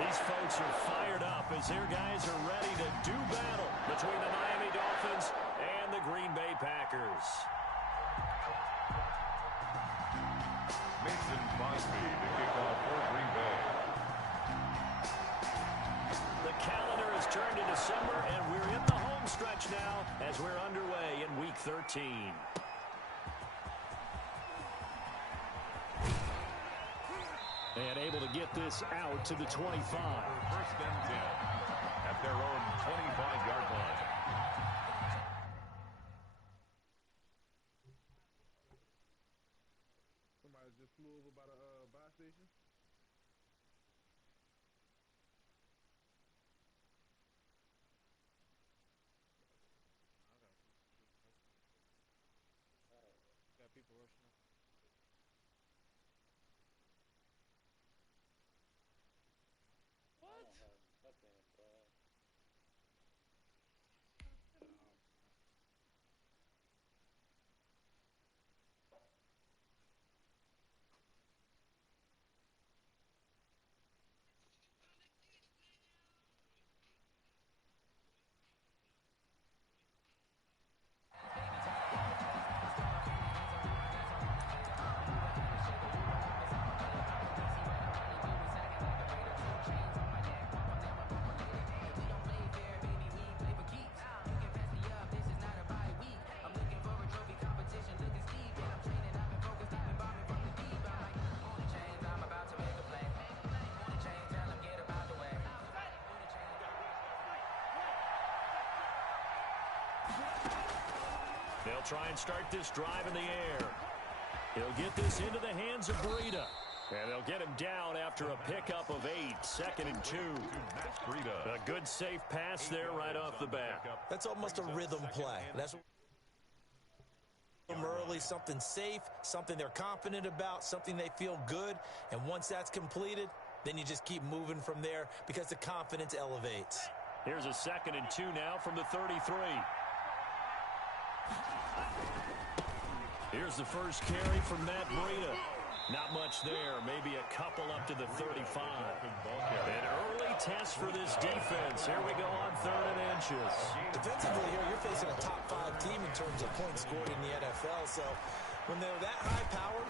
These folks are fired up as their guys are ready to do battle between the Miami Dolphins and the Green Bay Packers. Mason Crosby to kick off for Green Bay. The calendar has turned to December, and we're in the home stretch now as we're underway in Week 13. And able to get this out to the 25. First and 10 at their own 25-yard line. Somebody just flew over by the buy station. Got people rushing up. They'll try and start this drive in the air. He'll get this into the hands of Breida. And they'll get him down after a pickup of 8, 2nd and 2. A good safe pass there right off the bat. That's almost a rhythm play. That's early, something safe, something they're confident about, something they feel good. And once that's completed, then you just keep moving from there because the confidence elevates. Here's a 2nd and 2 now from the 33. Here's the first carry from Matt Breida. Not much there, maybe a couple up to the 35. An early test for this defense. Here we go on 3rd and inches. Defensively here, you're facing a top-5 team in terms of points scored in the NFL. So when they're that high-powered,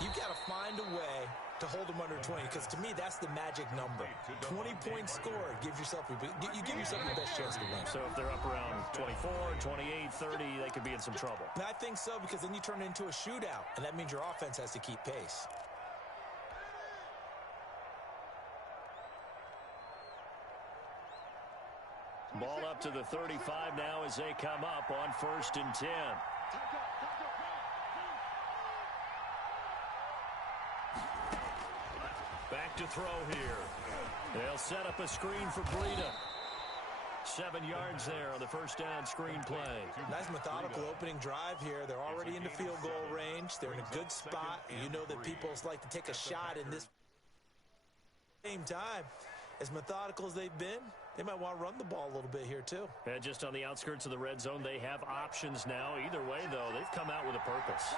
you've got to find a way to hold them under 20, because to me, that's the magic number. 20 points scored, you give yourself your best chance to win. So if they're up around 24, 28, 30, they could be in some trouble. And I think so, because then you turn it into a shootout, and that means your offense has to keep pace. Ball up to the 35 now as they come up on 1st and 10. Back to throw here. They'll set up a screen for Breida. 7 yards there on the first down screen play. Nice methodical opening drive here. They're already into field goal range. They're in a good spot. You know that people like to take a shot in this same time. As methodical as they've been, they might want to run the ball a little bit here too. And just on the outskirts of the red zone, they have options now. Either way, though, they've come out with a purpose.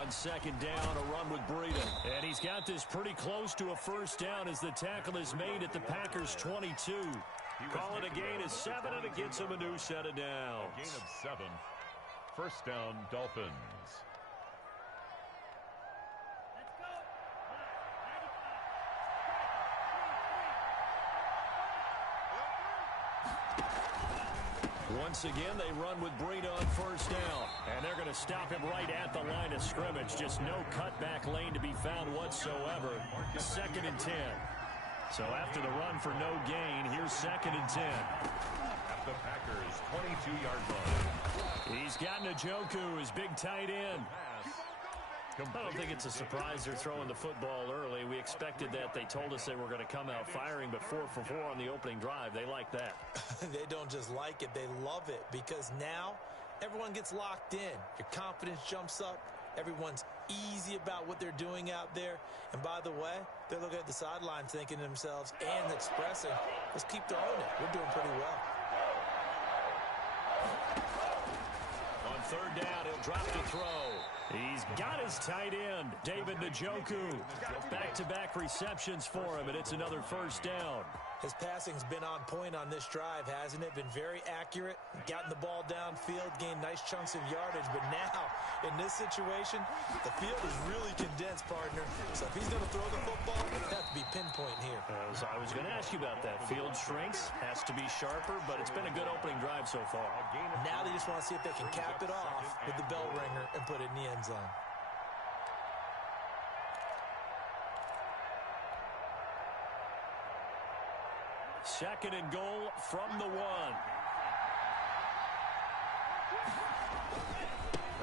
On 2nd down, a run with Breida. And he's got this pretty close to a first down as the tackle is made at the Packers' 22. Call it a gain of 7, and it gets him a new set of downs. Gain of 7. First down, Dolphins. Once again, they run with Breida on 1st down. And they're going to stop him right at the line of scrimmage. Just no cutback lane to be found whatsoever. 2nd and 10. So after the run for no gain, here's 2nd and 10. At the Packers' 22-yard line. He's got Njoku, his big tight end. I don't think it's a surprise they're throwing the football early. We expected that. They told us they were going to come out firing, but 4 for 4 on the opening drive. They like that. They don't just like it, they love it, because now everyone gets locked in. Your confidence jumps up. Everyone's easy about what they're doing out there. And by the way, they're looking at the sideline thinking to themselves and expressing, let's keep throwing it. We're doing pretty well. On 3rd down, he'll drop to throw. He's got his tight end, David Njoku. Back-to-back receptions for him, and it's another first down. His passing's been on point on this drive, hasn't it? Been very accurate, gotten the ball downfield, gained nice chunks of yardage. But now, in this situation, the field is really condensed, partner. So if he's going to throw the football, it has to be pinpoint here. I was going to ask you about that. Field shrinks, has to be sharper, but it's been a good opening drive so far. Now they just want to see if they can cap it off with the bell ringer and put it in the end zone. Second and goal from the 1.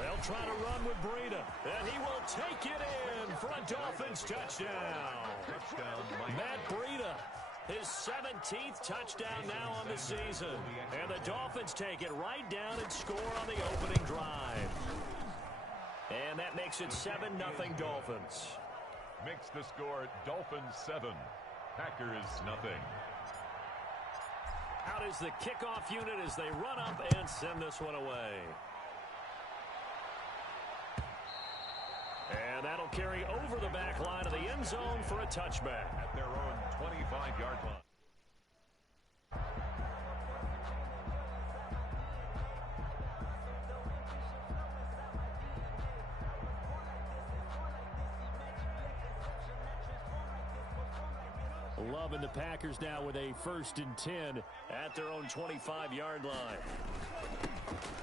They'll try to run with Breida, and he will take it in for a Dolphins touchdown. Matt Breida, his 17th touchdown now on the season. And the Dolphins take it right down and score on the opening drive. And that makes it 7-0 Dolphins. Makes the score Dolphins 7, Packers nothing. Out is the kickoff unit as they run up and send this one away. And that'll carry over the back line of the end zone for a touchback. At their own 25-yard line. 11, the Packers now with a 1st and 10 at their own 25-yard line.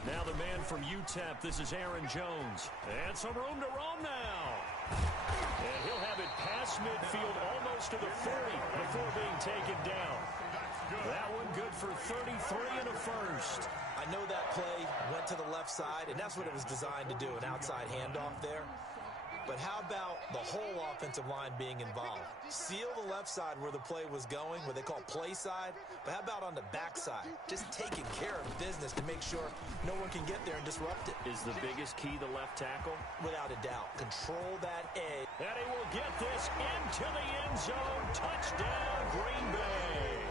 Now the man from UTEP, this is Aaron Jones. And some room to roam now. And he'll have it past midfield almost to the 40 before being taken down. That one good for 33 and a first. I know that play went to the left side, and that's what it was designed to do, an outside handoff there. But how about the whole offensive line being involved? Seal the left side where the play was going, what they call play side. But how about on the back side? Just taking care of business to make sure no one can get there and disrupt it. Is the biggest key the left tackle? Without a doubt. Control that edge. And he will get this into the end zone. Touchdown, Green Bay.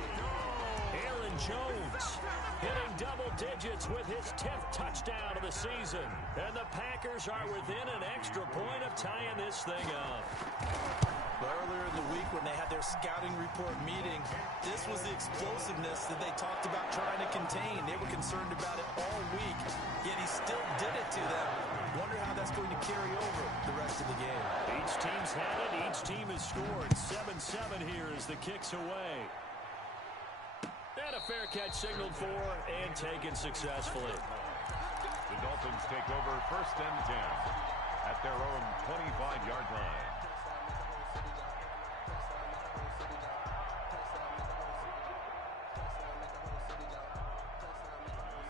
Aaron Jones hitting double digits with his 10th touchdown of the season. And the Packers are within an extra point of tying this thing up. Earlier in the week when they had their scouting report meeting, this was the explosiveness that they talked about trying to contain. They were concerned about it all week, yet he still did it to them. Wonder how that's going to carry over the rest of the game. Each team's had it. Each team has scored. 7-7 here as the kick's away. And a fair catch signaled for and taken successfully. The Dolphins take over 1st and 10 at their own 25-yard line.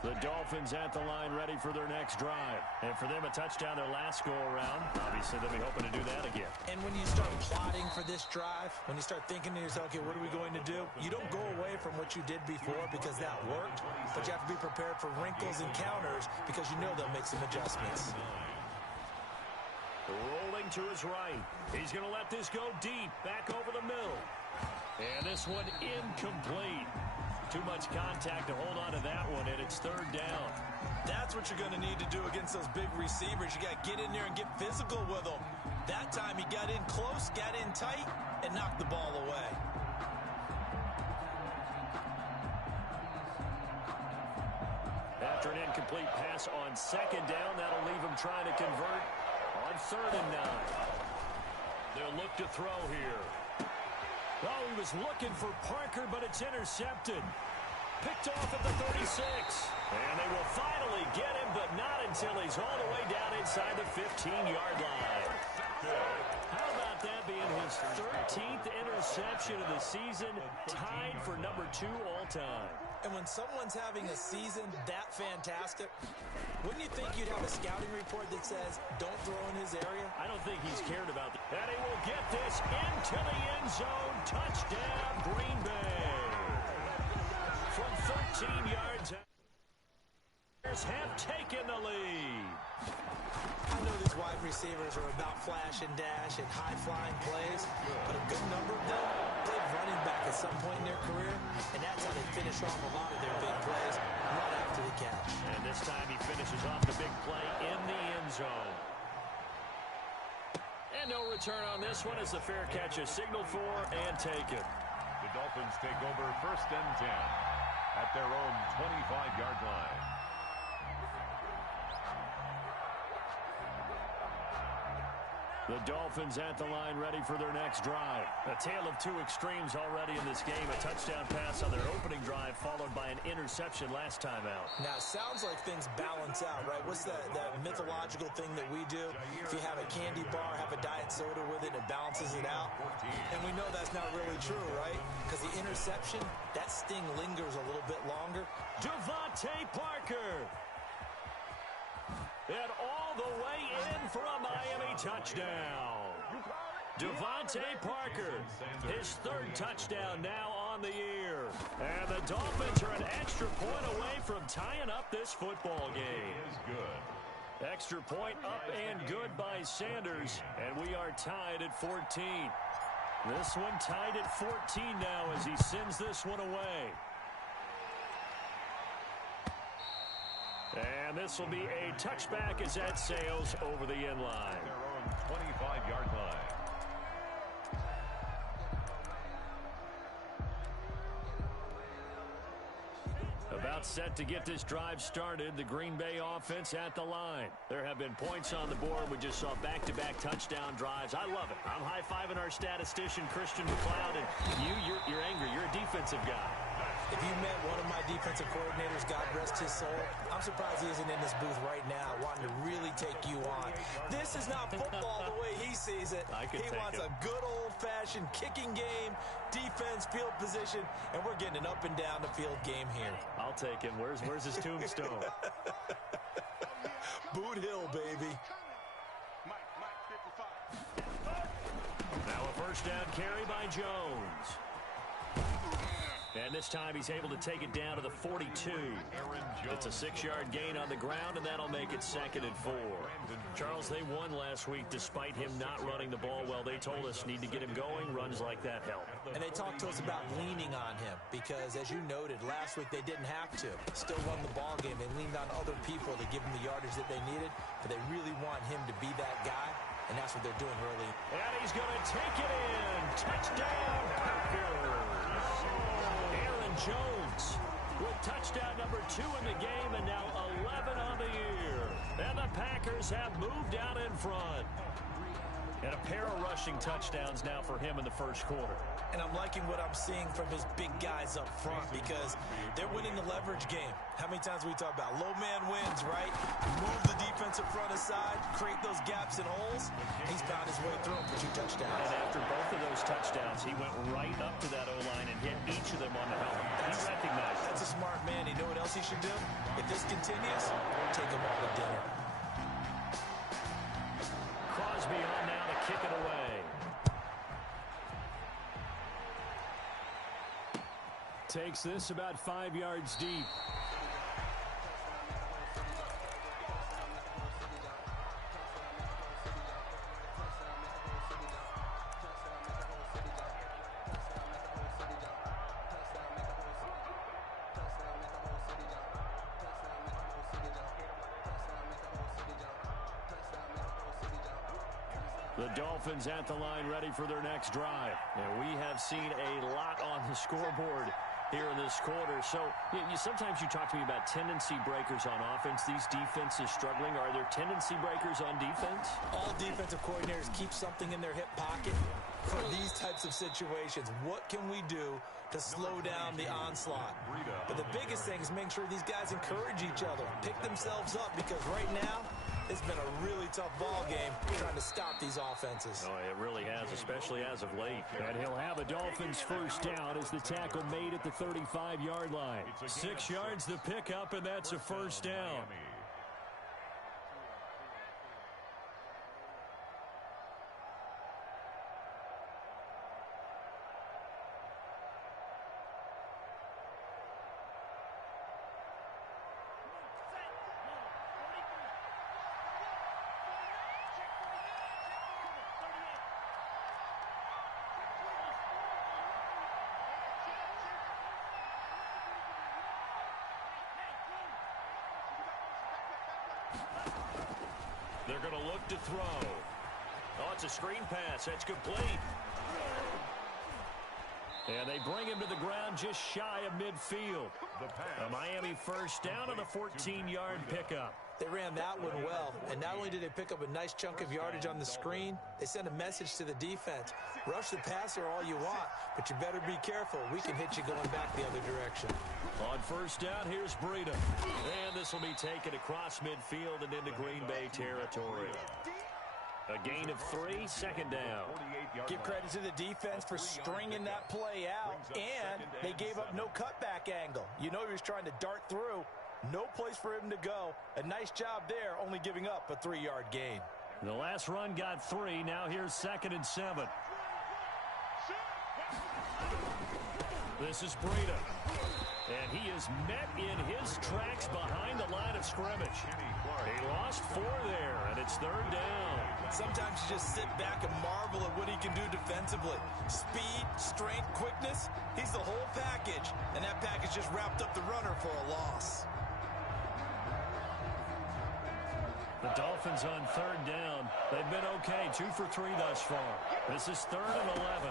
The Dolphins at the line ready for their next drive. And for them, a touchdown their last go-around. Obviously, they'll be hoping to do that again. And when you start plotting for this drive, when you start thinking to yourself, okay, what are we going to do? You don't go away from what you did before because that worked, but you have to be prepared for wrinkles and counters because you know they'll make some adjustments. Rolling to his right. He's going to let this go deep, back over the middle. And this one incomplete. Too much contact to hold on to that one, and it's 3rd down. That's what you're going to need to do against those big receivers. You got to get in there and get physical with them. That time he got in close, got in tight, and knocked the ball away. After an incomplete pass on 2nd down, that'll leave him trying to convert on 3rd and 9. They'll look to throw here. Oh, he was looking for Parker, but it's intercepted. Picked off at the 36. And they will finally get him, but not until he's all the way down inside the 15-yard line. How about that being his 13th interception of the season, tied for number 2 all-time? And when someone's having a season that fantastic, wouldn't you think you'd have a scouting report that says, don't throw in his area? I don't think he's cared about that. And he will get this into the end zone. Touchdown, Green Bay. From 13 yards, have taken the lead. I know these wide receivers are about flash and dash and high-flying plays, but a good number of them played running back at some point in their career, and that's how they finish off a lot of their big plays, run after the catch. And this time he finishes off the big play in the end zone. And no return on this one as the fair catch is signaled for and taken. The Dolphins take over 1st and 10 at their own 25-yard line. The Dolphins at the line ready for their next drive. A tale of two extremes already in this game. A touchdown pass on their opening drive followed by an interception last time out. Now, it sounds like things balance out, right? What's that mythological thing that we do? If you have a candy bar, have a diet soda with it, it balances it out. And we know that's not really true, right? Because the interception, that sting lingers a little bit longer. Devontae Parker. And all the way in for a Miami touchdown. Devontae Parker, his 3rd touchdown now on the year. And the Dolphins are an extra point away from tying up this football game. Is good. Extra point up and good by Sanders. And we are tied at 14. This one tied at 14 now as he sends this one away. And this will be a touchback as that sails over the end line. Their own 25-yard line. About set to get this drive started, the Green Bay offense at the line. There have been points on the board. We just saw back-to-back touchdown drives. I love it. I'm high-fiving our statistician, Christian McLeod, and you're angry. You're a defensive guy. If you met one of my defensive coordinators, God rest his soul, I'm surprised he isn't in this booth right now wanting to really take you on. This is not football the way he sees it. He wants a good old-fashioned kicking game, defense, field position, and we're getting an up-and-down the field game here. I'll take him. Where's his tombstone? Boot Hill, baby. Now a first down carry by Jones. And this time he's able to take it down to the 42. It's a 6-yard gain on the ground, and that'll make it 2nd and 4. Charles, they won last week despite him not running the ball well. They told us need to get him going. Runs like that help. And they talked to us about leaning on him because, as you noted, last week they didn't have to. Still won the ball game. They leaned on other people to give them the yardage that they needed, but they really want him to be that guy, and that's what they're doing early. And he's going to take it in. Touchdown, Packers. Jones with touchdown number 2 in the game and now 11 on the year. And the Packers have moved out in front. And a pair of rushing touchdowns now for him in the first quarter. And I'm liking what I'm seeing from his big guys up front because they're winning the leverage game. How many times we talk about low man wins, right? Move the defensive front aside, create those gaps and holes. He's found his way through them for 2 touchdowns. And after both of those touchdowns, he went right up to that O-line and hit each of them on the helmet. He recognized it. That's a smart man. You know what else he should do? If this continues, take him all to dinner. Crosby on now to kick it away. Takes this about 5 yards deep. The Dolphins at the line ready for their next drive. And we have seen a lot on the scoreboard here in this quarter. So sometimes you talk to me about tendency breakers on offense. These defenses struggling. Are there tendency breakers on defense? All defensive coordinators keep something in their hip pocket for these types of situations. What can we do to slow down the onslaught? But the biggest thing is make sure these guys encourage each other, pick themselves up, because right now it's been a really tough ball game trying to stop these offenses. Oh, it really has, especially as of late. And he'll have a Dolphins first down as the tackle made at the 35-yard line. 6 yards the pickup, and that's a first down. They're going to look to throw. Oh, it's a screen pass. That's complete. And they bring him to the ground just shy of midfield. A Miami first down on a 14-yard pickup. They ran that one well, and not only did they pick up a nice chunk of yardage on the screen, they sent a message to the defense. Rush the passer all you want, but you better be careful. We can hit you going back the other direction. On first down, here's Breida. And this will be taken across midfield and into Green Bay territory. A gain of 3, second down. Give credit to the defense for stringing that play out, and they gave up no cutback angle. You know he was trying to dart through. No place for him to go. A nice job there, only giving up a 3-yard gain. The last run got 3. Now here's 2nd and 7. This is Breida. And he is met in his tracks behind the line of scrimmage. He lost 4 there, and it's 3rd down. Sometimes you just sit back and marvel at what he can do defensively. Speed, strength, quickness, he's the whole package. And that package just wrapped up the runner for a loss. The Dolphins on 3rd down. They've been okay, 2 for 3 thus far. This is 3rd and 11.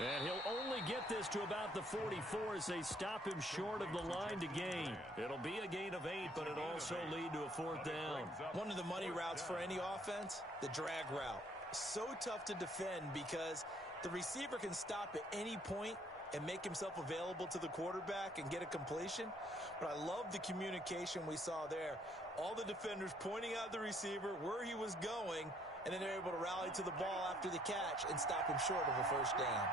And he'll only get this to about the 44 as they stop him short of the line to gain. It'll be a gain of 8, but it'll also lead to a 4th down. One of the money routes for any offense, the drag route. So tough to defend because the receiver can stop at any point and make himself available to the quarterback and get a completion. But I love the communication we saw there. All the defenders pointing out the receiver, where he was going, and then they're able to rally to the ball after the catch and stop him short of a 1st down.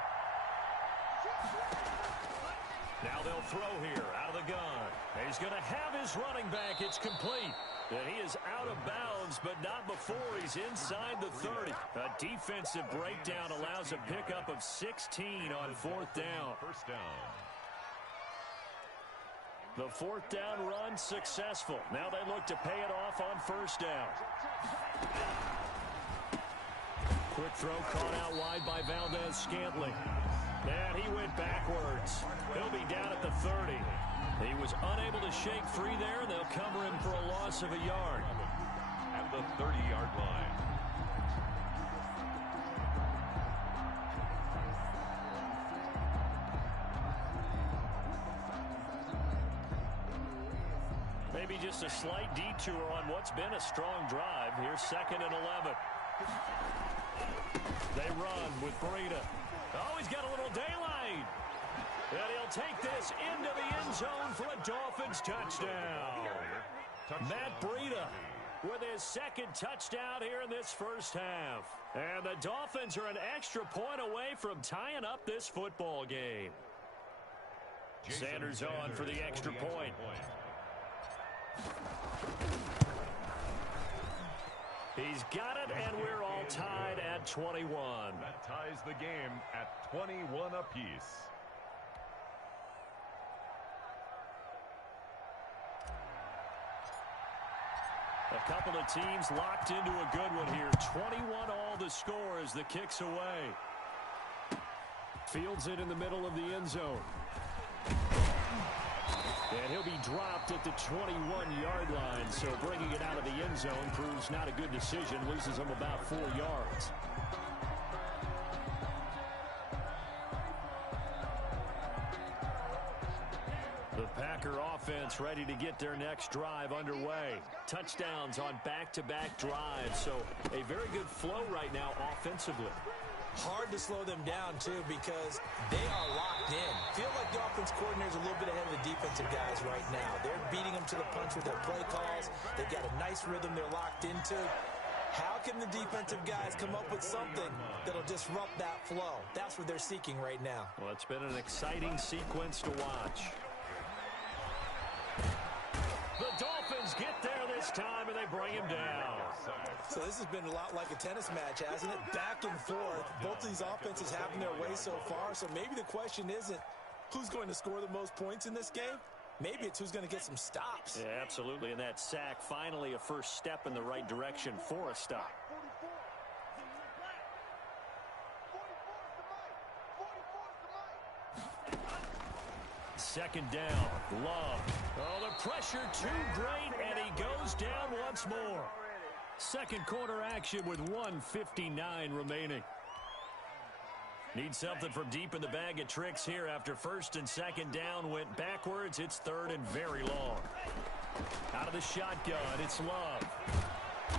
Now they'll throw here out of the gun. He's going to have his running back. It's complete. And he is out of bounds, but not before he's inside the 30. A defensive breakdown allows a pickup of 16 on 4th down. The 4th down run successful. Now they look to pay it off on 1st down. Quick throw caught out wide by Valdez-Scantling. And he went backwards. He'll be down at the 30. He was unable to shake free there, and they'll cover him for a loss of a yard. At the 30-yard line. Maybe just a slight detour on what's been a strong drive. Here's 2nd and 11. They run with Breida. Oh, he's got a little daylight. And he'll take this into the end zone for a Dolphins touchdown. Matt Breida with his 2nd touchdown here in this first half. And the Dolphins are an extra point away from tying up this football game. Sanders on for the extra point. He's got it, and we're all tied at 21. That ties the game at 21 apiece. A couple of teams locked into a good one here. 21 all the score as the kick's away. Fields it in the middle of the end zone. And he'll be dropped at the 21-yard line, so bringing it out of the end zone proves not a good decision. Loses him about 4 yards. The Packer offense ready to get their next drive underway. Touchdowns on back-to-back drives, so a very good flow right now offensively. Hard to slow them down, too, because they are locked in. Feel like the offense coordinator's a little bit ahead of the defensive guys right now. They're beating them to the punch with their play calls. They've got a nice rhythm they're locked into. How can the defensive guys come up with something that'll disrupt that flow? That's what they're seeking right now. Well, it's been an exciting sequence to watch. The Dolphins get there this time, and they bring him down. So this has been a lot like a tennis match, hasn't it? Back and forth. Both of these offenses having their way so far. So maybe the question isn't who's going to score the most points in this game. Maybe it's who's going to get some stops. Yeah, absolutely. And that sack, finally a first step in the right direction for a stop. Second down, Love. Oh, the pressure too great, and he goes down once more. Second quarter action with 1:59 remaining. Need something from deep in the bag of tricks here after first and second down went backwards. It's third and very long. Out of the shotgun, it's Love.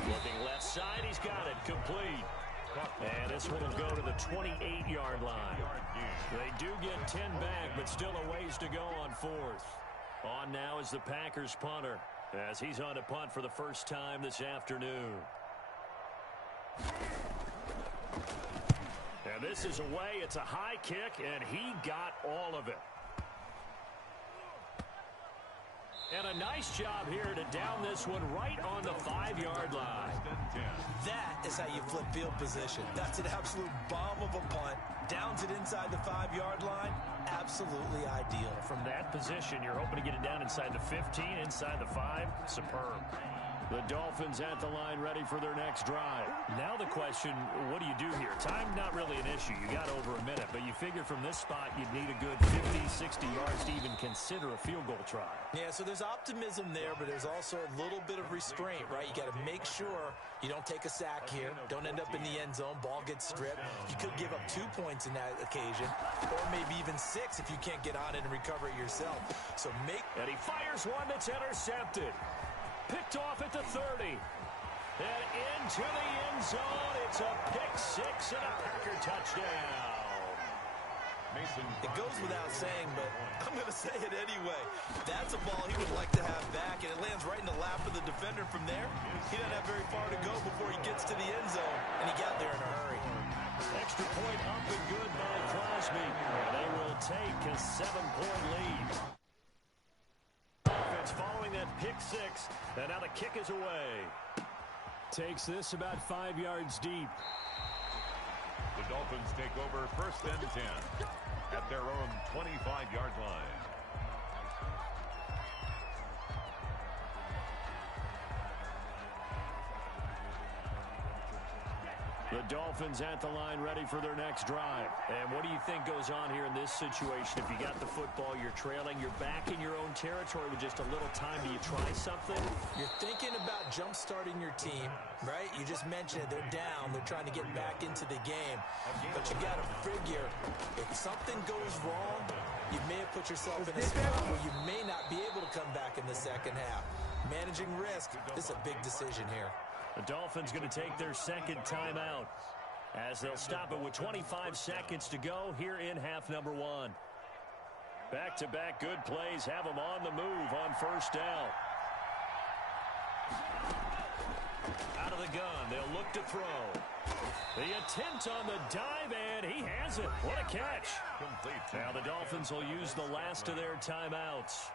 Looking left side, he's got it. Complete. And this one will go to the 28-yard line. They do get 10 back, but still a ways to go on fourth. On now is the Packers punter, as he's on to punt for the first time this afternoon. And this is away. It's a high kick, and he got all of it. And a nice job here to down this one right on the 5-yard line. That is how you flip field position. That's an absolute bomb of a punt. Downs it inside the 5-yard line. Absolutely ideal. From that position, you're hoping to get it down inside the 15, inside the 5. Superb. The Dolphins at the line ready for their next drive. Now the question, what do you do here? Time not really an issue. You got over a minute, but you figure from this spot you'd need a good 50, 60 yards to even consider a field goal try. Yeah, so there's optimism there, but there's also a little bit of restraint, right? You got to make sure you don't take a sack here. Don't end up in the end zone. Ball gets stripped. You could give up 2 points in that occasion, or maybe even 6 if you can't get on it and recover it yourself. So and he fires one that's intercepted. Picked off at the 30. And into the end zone. It's a pick 6 and a Packer touchdown. It goes without saying, but I'm going to say it anyway. That's a ball he would like to have back, and it lands right in the lap of the defender from there. He doesn't have very far to go before he gets to the end zone, and he got there in a hurry. Extra point up and good by Crosby. And they will take a 7-point lead. Following that pick 6, and now the kick is away. Takes this about 5 yards deep. The Dolphins take over first and 10 at their own 25-yard line. The Dolphins at the line ready for their next drive. And what do you think goes on here in this situation? If you got the football, you're trailing, you're back in your own territory with just a little time. Do you try something? You're thinking about jump-starting your team, right? You just mentioned it. They're down. They're trying to get back into the game. But you got to figure, if something goes wrong, you may have put yourself in a spot where you may not be able to come back in the second half. Managing risk, this is a big decision here. The Dolphins going to take their second timeout as they'll stop it with 25 seconds to go here in half number 1. Back-to-back good plays have them on the move on first down. Out of the gun, they'll look to throw. The attempt on the dive, and he has it. What a catch. Complete. Now the Dolphins will use the last of their timeouts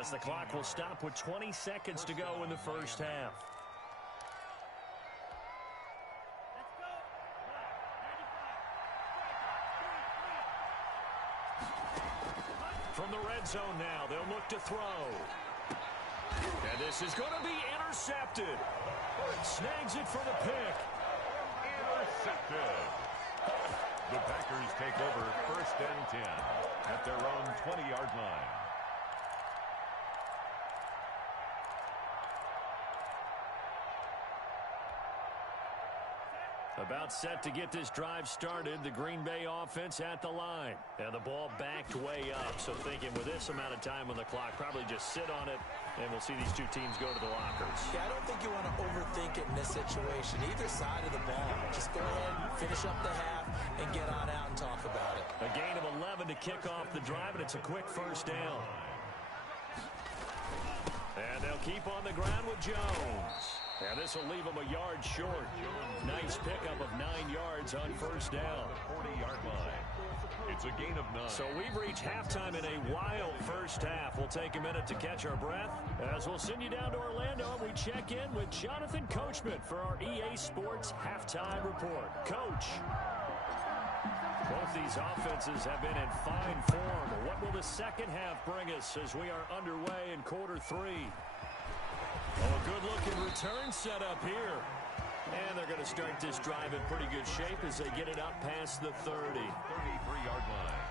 as the clock will stop with 20 seconds to go in the first half. From the red zone now, they'll look to throw. And this is going to be intercepted. Snags it for the pick. Intercepted. The Packers take over first and 10 at their own 20-yard line. About set to get this drive started. The Green Bay offense at the line. And the ball backed way up. So thinking with this amount of time on the clock, probably just sit on it, and we'll see these two teams go to the lockers. Yeah, I don't think you want to overthink it in this situation. Either side of the ball. Just go ahead, finish up the half, and get on out and talk about it. A gain of 11 to kick off the drive, and it's a quick first down. And they'll keep on the ground with Jones. And this will leave him a yard short. Nice pickup of 9 yards on first down. 40-yard line. It's a gain of 9. So we've reached halftime in a wild first half. We'll take a minute to catch our breath as we'll send you down to Orlando and we check in with Jonathan Coachman for our EA Sports Halftime Report. Coach. Both these offenses have been in fine form. What will the second half bring us as we are underway in quarter 3? Oh, a good-looking return set up here. And they're going to start this drive in pretty good shape as they get it up past the 30. 33-yard line.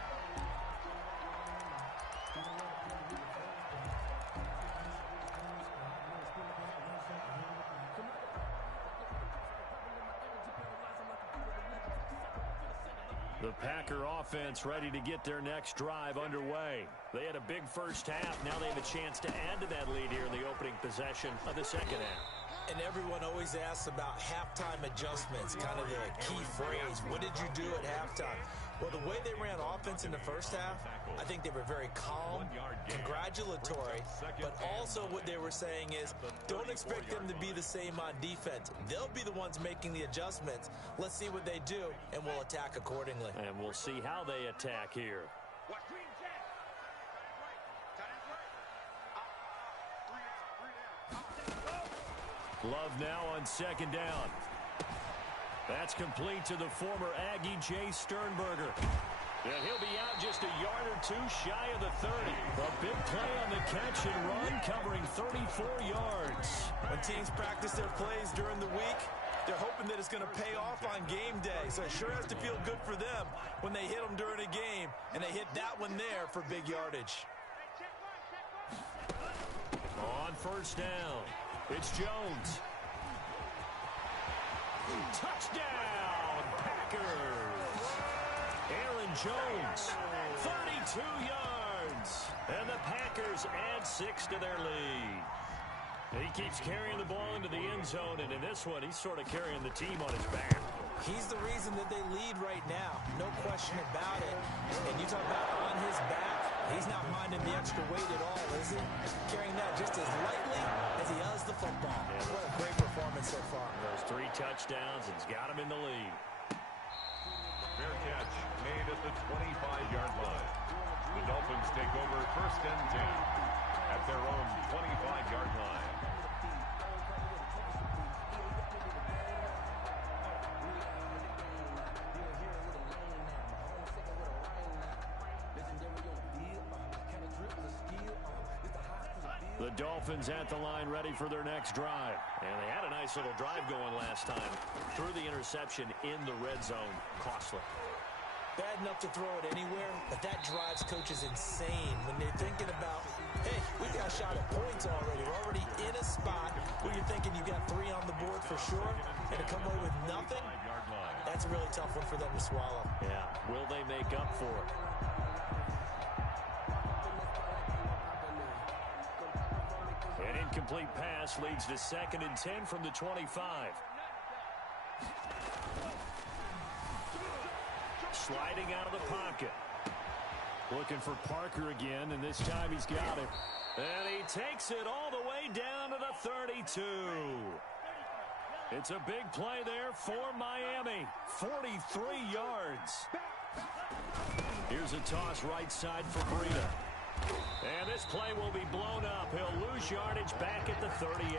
The Packer offense ready to get their next drive underway. They had a big first half. Now they have a chance to add to that lead here in the opening possession of the second half. And everyone always asks about halftime adjustments, kind of the key phrase. What did you do at halftime? Well, the way they ran offense in the first half, I think they were very calm, congratulatory, but also what they were saying is don't expect them to be the same on defense. They'll be the ones making the adjustments. Let's see what they do, and we'll attack accordingly. And we'll see how they attack here. Love now on second down. That's complete to the former Aggie, Jay Sternberger. And he'll be out just a yard or two shy of the 30. A big play on the catch and run, covering 34 yards. When teams practice their plays during the week, they're hoping that it's going to pay off on game day. So it sure has to feel good for them when they hit them during a game. And they hit that one there for big yardage. On first down, it's Jones. Touchdown, Packers! Aaron Jones, 32 yards. And the Packers add 6 to their lead. He keeps carrying the ball into the end zone, and in this one, he's sort of carrying the team on his back. He's the reason that they lead right now. No question about it. And you talk about on his back, he's not minding the extra weight at all, is he? Carrying that just as lightly as he does the football. Yeah. What a great performance so far. Those 3 touchdowns, and he's got him in the lead. Fair catch made at the 25-yard line. The Dolphins take over first and 10 at their own 25-yard line. The Dolphins at the line ready for their next drive. And they had a nice little drive going last time. Threw the interception in the red zone. Costly. Bad enough to throw it anywhere, but that drives coaches insane when they're thinking about, hey, we got a shot at points already. We're already in a spot where you're thinking you got 3 on the board for sure, and to come away with nothing, that's a really tough one for them to swallow. Yeah, will they make up for it? An incomplete pass leads to 2nd and 10 from the 25. Sliding out of the pocket. Looking for Parker again, and this time he's got it. And he takes it all the way down to the 32. It's a big play there for Miami. 43 yards. Here's a toss right side for Breida. And this play will be blown up. He'll lose yardage back at the 38.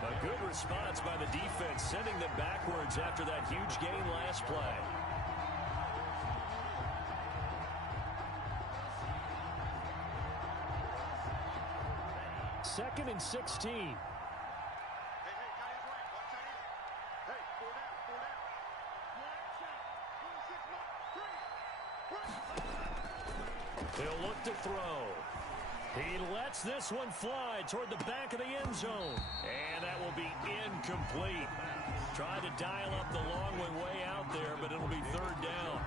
A good response by the defense, sending them backwards after that huge gain last play. Second and 16. He'll look to throw. He lets this one fly toward the back of the end zone. And that will be incomplete. Trying to dial up the long one way out there, but it'll be 3rd down.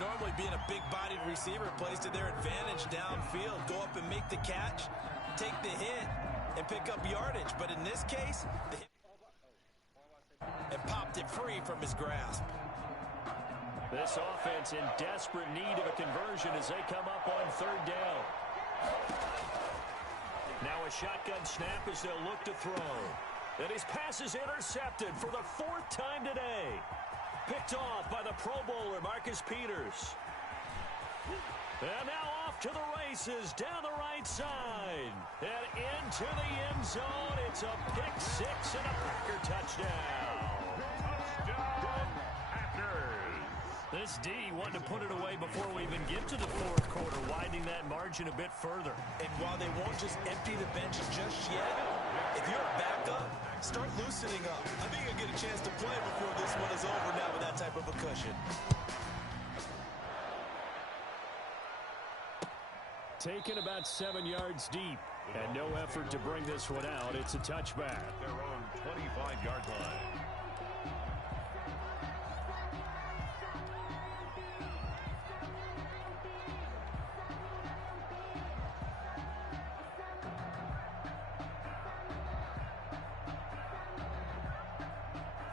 Normally being a big-bodied receiver plays to their advantage downfield. Go up and make the catch, take the hit, and pick up yardage. But in this case, the hit and popped it free from his grasp. This offense in desperate need of a conversion as they come up on 3rd down. Now a shotgun snap as they'll look to throw. And his pass is intercepted for the 4th time today. Picked off by the Pro Bowler, Marcus Peters. And now off to the races, down the right side. And into the end zone. It's a pick 6 and a Packer touchdown. Touchdown, Packers. This D wanting to put it away before we even get to the 4th quarter, widening that margin a bit further. And while they won't just empty the bench just yet, if you're a backup, start loosening up. I think you'll get a chance to play before this one is over now with that type of a cushion. Taken about 7 yards deep. And no effort to bring this one out. It's a touchback. Their own 25-yard line.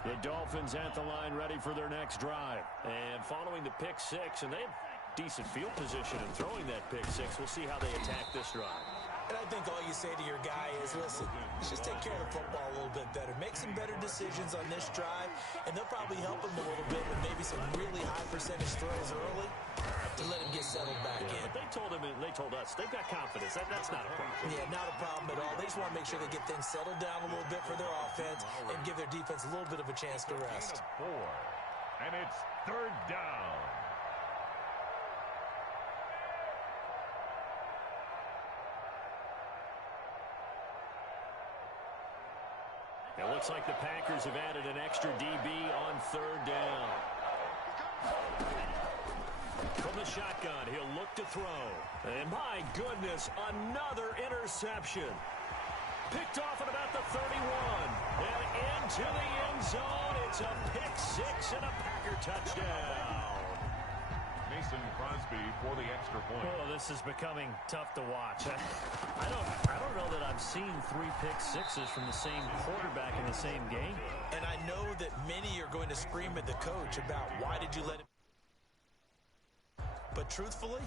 The Dolphins at the line ready for their next drive. And following the pick six, and they have decent field position in throwing that pick six. We'll see how they attack this drive. And I think all you say to your guy is, listen, let's just take care of the football a little bit better. Make some better decisions on this drive, and they'll probably help him a little bit with maybe some really high percentage throws early to let him get settled back in. But they told us, they've got confidence. That's not a problem. Yeah, not a problem at all. They just want to make sure they get things settled down a little bit for their offense and give their defense a little bit of a chance to rest. 4, and it's 3rd down. It looks like the Packers have added an extra DB on 3rd down. From the shotgun, he'll look to throw. And my goodness, another interception. Picked off at about the 31. And into the end zone. It's a pick six and a Packer touchdown. Mason Crosby for the extra point. Oh, this is becoming tough to watch. I don't know that I've seen 3 pick sixes from the same quarterback in the same game. And I know that many are going to scream at the coach about why did you let him. But truthfully,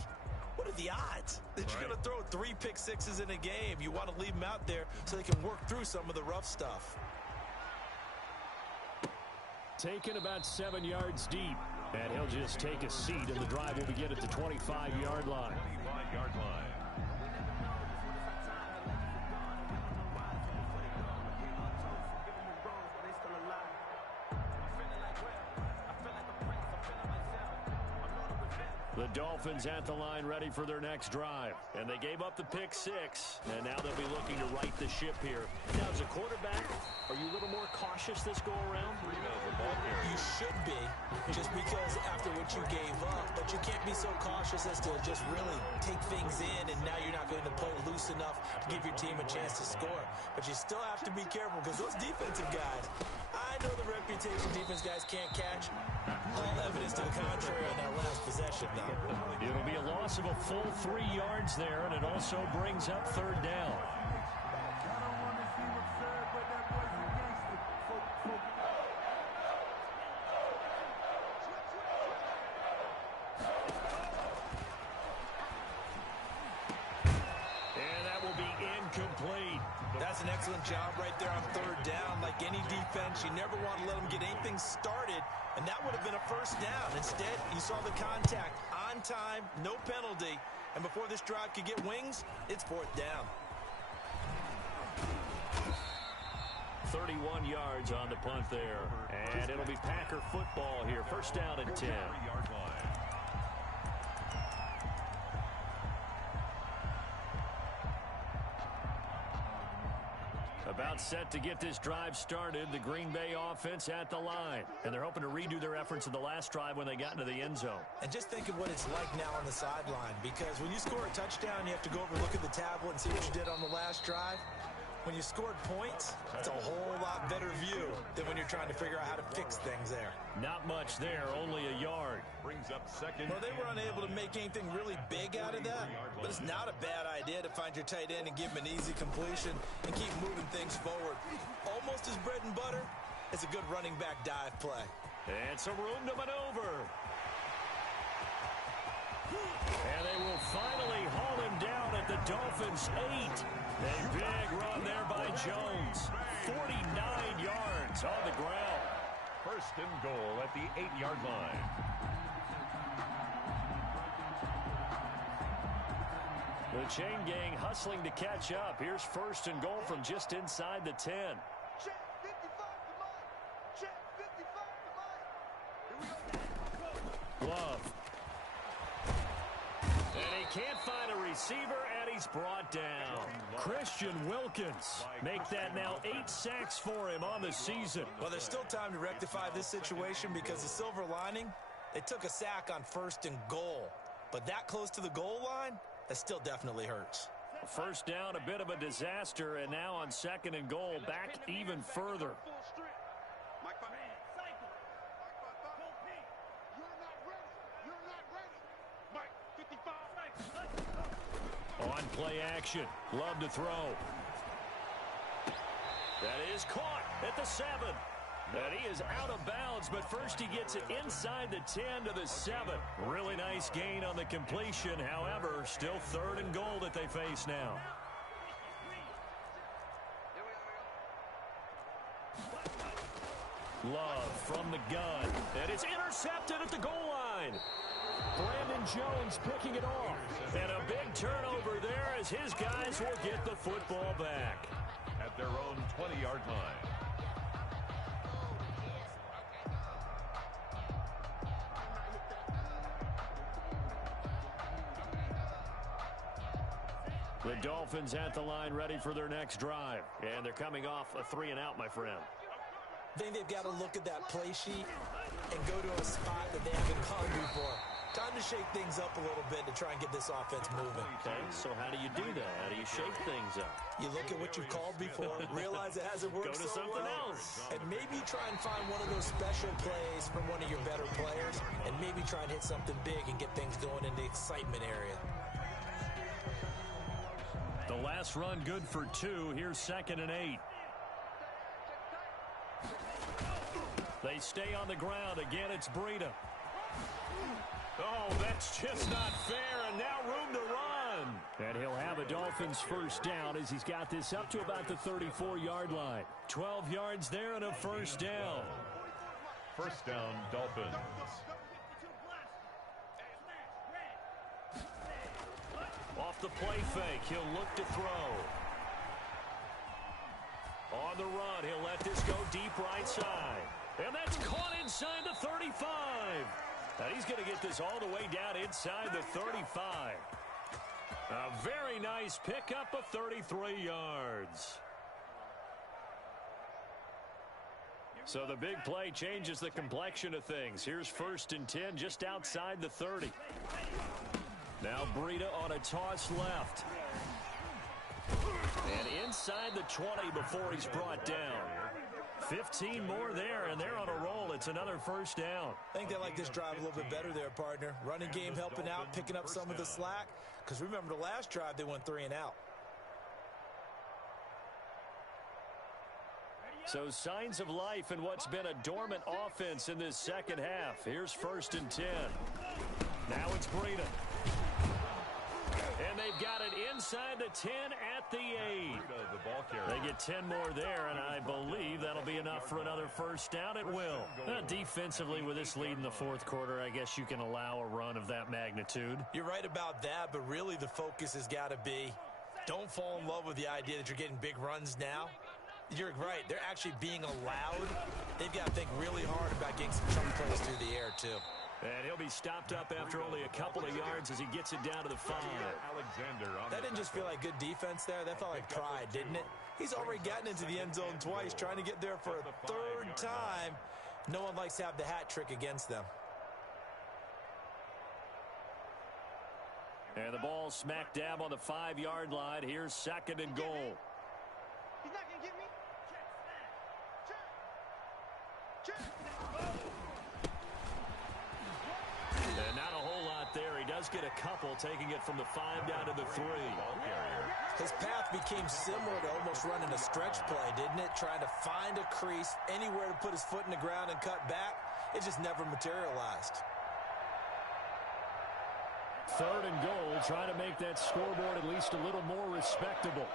what are the odds that you're going to throw 3 pick sixes in a game? You want to leave them out there so they can work through some of the rough stuff. Taken about 7 yards deep. And he'll just take a seat, and the drive will begin at the 25-yard line. 25-yard line. The Dolphins at the line ready for their next drive. And they gave up the pick six. And now they'll be looking to right the ship here. Now, as a quarterback, are you a little more cautious this go-around? You should be, just because after what you gave up. But you can't be so cautious as to just really take things in, and now you're not going to play loose enough to give your team a chance to score. But you still have to be careful, because those defensive guys, I know the reputation defense guys can't catch. All evidence to the contrary on that last possession, though. It'll be a loss of a full 3 yards there, and it also brings up 3rd down. And that will be incomplete. That's an excellent job right there on 3rd down. Like any defense, you never want to let them get anything started, and that would have been a 1st down. Instead, you saw the contact on time, no penalty, and before this drive could get wings, it's 4th down. 31 yards on the punt there, and it'll be Packer football here. 1st down and 10. About set to get this drive started, the Green Bay offense at the line. And they're hoping to redo their efforts in the last drive when they got into the end zone. And just think of what it's like now on the sideline, because when you score a touchdown, you have to go over and look at the tablet and see what you did on the last drive. When you scored points, it's a whole lot better view than when you're trying to figure out how to fix things there. Not much there, only a yard. Brings up 2nd. Well, they were unable to make anything really big out of that, but it's not a bad idea to find your tight end and give him an easy completion and keep moving things forward. Almost as bread and butter as a good running back dive play. And some room to maneuver. And they will finally haul him down at the Dolphins' 8. A big run there by Jones. 49 yards on the ground. 1st and goal at the 8-yard line. The chain gang hustling to catch up. Here's 1st and goal from just inside the 10. Check 55 to Mike. Check 55 to Mike. Here we go. Love. And he can't find a receiver, and he's brought down. Christian Wilkins make that now 8 sacks for him on the season. Well, there's still time to rectify this situation, because the silver lining, they took a sack on 1st and goal. But that close to the goal line, that still definitely hurts. 1st down, a bit of a disaster, and now on 2nd and goal, back even further. On play action, Love to throw. That is caught at the 7. And he is out of bounds, but first he gets it inside the 10 to the 7. Really nice gain on the completion. However, still 3rd and goal that they face now. Love from the gun. And it's intercepted at the goal line. Brandon Jones picking it off. And a big turnover there as his guys will get the football back. At their own 20-yard line. The Dolphins at the line ready for their next drive. And they're coming off a 3-and-out, my friend. I think they've got to look at that play sheet and go to a spot that they haven't gone before. Time to shake things up a little bit to try and get this offense moving. Okay, so how do you do that? How do you shake things up? You look at what you've called before, realize it hasn't worked Go to so something well, else. and maybe try and find one of those special plays from one of your better players, and maybe try and hit something big and get things going in the excitement area. The last run good for 2. Here's 2nd and 8. They stay on the ground. Again, it's Breida. Oh, that's just not fair, and now room to run. And he'll have a Dolphins first down as he's got this up to about the 34-yard line. 12 yards there and a first down. First down, Dolphins. Off the play fake, he'll look to throw. On the run, he'll let this go deep right side. And that's caught inside the 35. And he's going to get this all the way down inside the 35. A very nice pickup of 33 yards. So the big play changes the complexion of things. Here's 1st and 10 just outside the 30. Now Breida on a toss left. And inside the 20 before he's brought down. 15 more there, and they're on a roll. It's another first down. I think they like this drive a little bit better there, partner. Running game helping out, picking up some of the slack. Because remember, the last drive, they went 3-and-out. So signs of life in what's been a dormant offense in this second half. Here's 1st and 10. Now it's Breida. And they've got it inside the 10 at the 8. They get 10 more there, and I believe that'll be enough for another first down. It will. Defensively, with this lead in the 4th quarter, I guess you can allow a run of that magnitude. You're right about that, but really the focus has got to be don't fall in love with the idea that you're getting big runs now. You're right. They're actually being allowed. They've got to think really hard about getting some chunk plays through the air, too. And he'll be stopped up after only a couple of yards as he gets it down to the 5. That didn't just feel like good defense there. That felt like pride, didn't it? He's already gotten into the end zone twice, trying to get there for a 3rd time. No one likes to have the hat trick against them. And the ball smack dab on the 5-yard line. Here's 2nd and goal. He's not going to get me. Check. And not a whole lot there. He does get a couple, taking it from the 5 down to the 3. His path became similar to almost running a stretch play, didn't it? Trying to find a crease, anywhere to put his foot in the ground and cut back. It just never materialized. 3rd and goal, trying to make that scoreboard at least a little more respectable.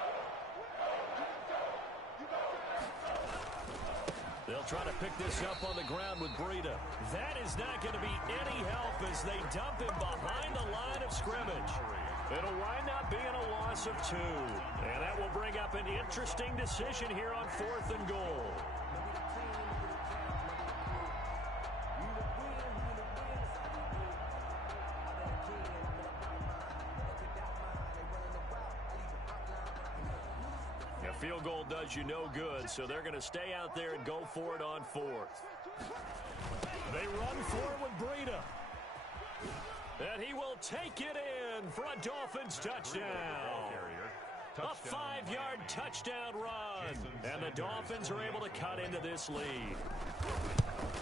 They'll try to pick this up on the ground with Breida. That is not going to be any help as they dump him behind the line of scrimmage. It'll wind up being a loss of 2. And that will bring up an interesting decision here on 4th and goal. Field goal does you no good, so they're going to stay out there and go for it on 4th. They run forward with Breida. And he will take it in for a Dolphins touchdown. A 5-yard touchdown run. And the Dolphins are able to cut into this lead.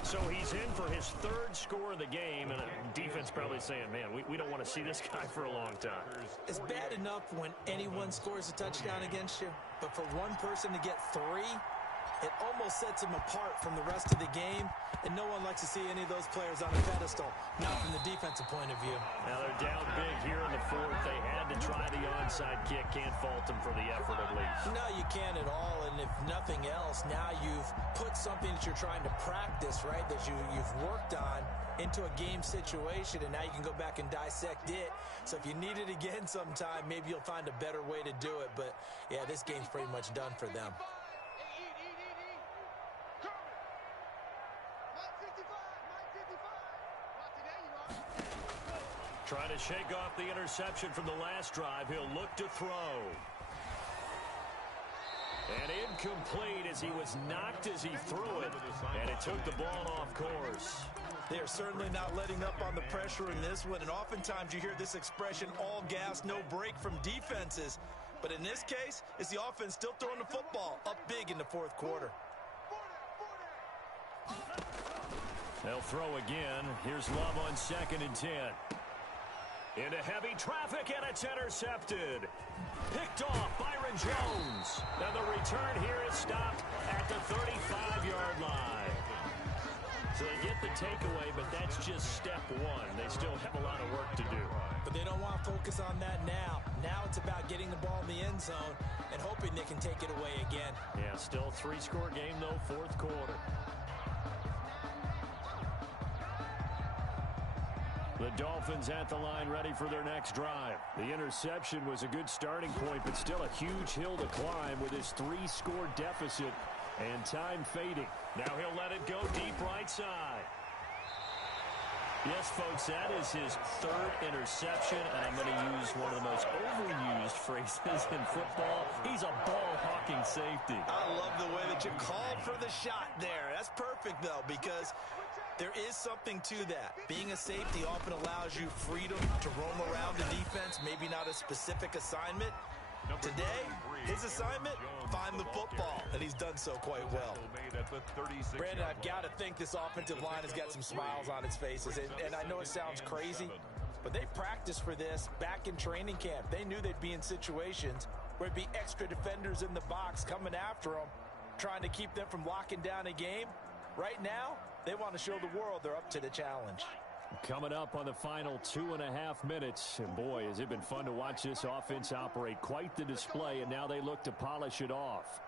So he's in for his 3rd score of the game, and defense probably saying, man, we don't want to see this guy for a long time. It's bad enough when anyone scores a touchdown against you, but for one person to get 3, It almost sets them apart from the rest of the game, and no one likes to see any of those players on a pedestal, not from the defensive point of view. Now they're down big here in the fourth. They had to try the onside kick. Can't fault them for the effort, at least. No, you can't at all, and if nothing else, now you've put something that you're trying to practice, right, that you've worked on into a game situation, and now you can go back and dissect it. So if you need it again sometime, maybe you'll find a better way to do it. But, yeah, this game's pretty much done for them. Trying to shake off the interception from the last drive. He'll look to throw. And incomplete as he was knocked as he threw it. And it took the ball off course. They are certainly not letting up on the pressure in this one. And oftentimes you hear this expression, all gas, no break from defenses. But in this case, it's the offense still throwing the football up big in the fourth quarter. They'll throw again. Here's Love on 2nd and 10. Into heavy traffic, and it's intercepted. Picked off Byron Jones. And the return here is stopped at the 35-yard line. So they get the takeaway, but that's just step one. They still have a lot of work to do. But they don't want to focus on that now. Now it's about getting the ball in the end zone and hoping they can take it away again. Yeah, still a 3-score game, though, fourth quarter. The Dolphins at the line ready for their next drive. The interception was a good starting point, but still a huge hill to climb with his 3-score deficit and time fading. Now he'll let it go deep right side. Yes, folks, that is his 3rd interception, and I'm going to use one of the most overused phrases in football. He's a ball-hawking safety. I love the way that you called for the shot there. That's perfect, though, because there is something to that. Being a safety often allows you freedom to roam around the defense, maybe not a specific assignment. Today, his assignment, find the football, and he's done so quite well. Brandon, I've got to think this offensive line has got some smiles on its faces, and I know it sounds crazy, but they practiced for this back in training camp. They knew they'd be in situations where there'd be extra defenders in the box coming after them, trying to keep them from locking down a game. Right now, they want to show the world they're up to the challenge. Coming up on the final 2.5 minutes, and boy, has it been fun to watch this offense operate. Quite the display, and now they look to polish it off.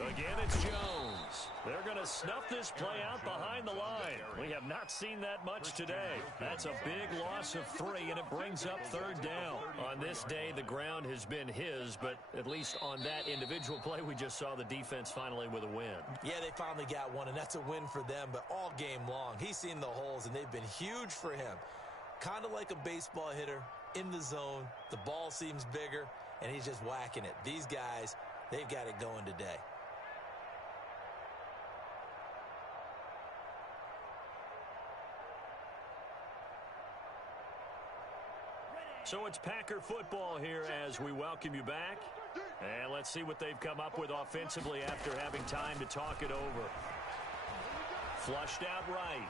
Again, it's Jones. They're going to snuff this play out behind the line. We have not seen that much today. That's a big loss of 3, and it brings up 3rd down. On this day, the ground has been his, but at least on that individual play, we just saw the defense finally with a win. Yeah, they finally got one, and that's a win for them, but all game long, he's seen the holes, and they've been huge for him. Kind of like a baseball hitter in the zone. The ball seems bigger, and he's just whacking it. These guys, they've got it going today. So it's Packer football here as we welcome you back. And let's see what they've come up with offensively after having time to talk it over. Flushed out right.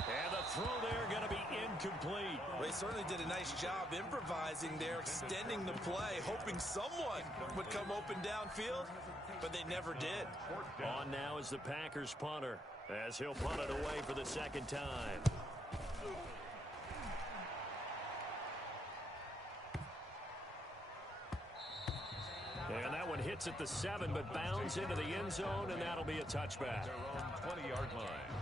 And the throw there going to be incomplete. They certainly did a nice job improvising there, extending the play, hoping someone would come open downfield, but they never did. On now is the Packers punter as he'll punt it away for the 2nd time. And that one hits at the 7, but bounds into the end zone, and that'll be a touchback. Their own 20-yard line.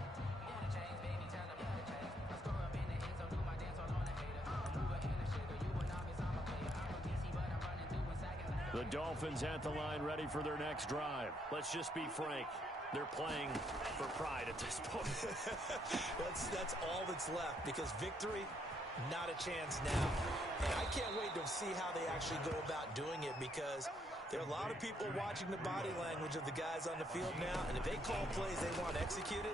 The Dolphins at the line ready for their next drive. Let's just be frank. They're playing for pride at this point. That's all that's left, because victory, not a chance now. And I can't wait to see how they actually go about doing it, because there are a lot of people watching the body language of the guys on the field now, and if they call plays they want executed,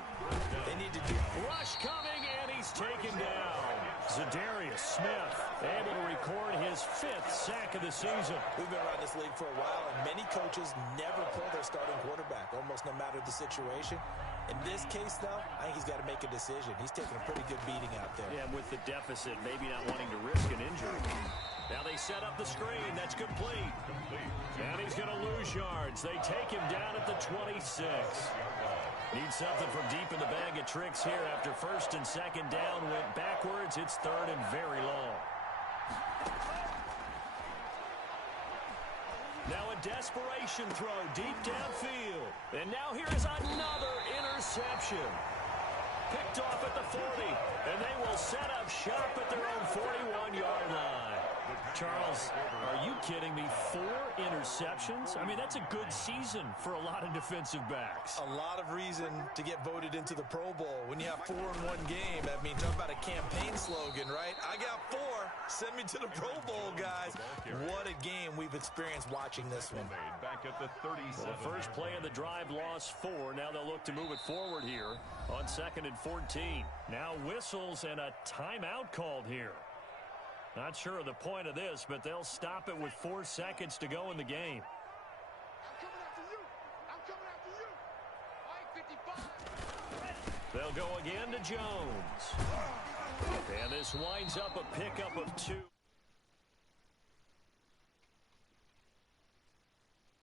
they need to do it. Rush coming, and he's taken down. Zadarius Smith able to record his 5th sack of the season. We've been around this league for a while, and many coaches never pull their starting quarterback, almost no matter the situation. In this case, though, I think he's got to make a decision. He's taking a pretty good beating out there. Yeah, with the deficit, maybe not wanting to risk an injury. Now they set up the screen. That's complete. And he's going to lose yards. They take him down at the 26. Need something from deep in the bag of tricks here after first and second down went backwards. It's third and very long. Now a desperation throw deep downfield. And now here is another interception. Picked off at the 40. And they will set up shop at their own 41-yard line. Charles, are you kidding me? 4 interceptions? I mean, that's a good season for a lot of defensive backs. A lot of reason to get voted into the Pro Bowl when you have 4 in one game. I mean, talk about a campaign slogan, right? I got 4. Send me to the Pro Bowl, guys. What a game we've experienced watching this one. Back at the 37. Well, the first play of the drive lost 4. Now they'll look to move it forward here on 2nd and 14. Now whistles and a timeout called here. Not sure of the point of this, but they'll stop it with 4 seconds to go in the game. I'm coming after you. They'll go again to Jones. And this winds up a pickup of 2.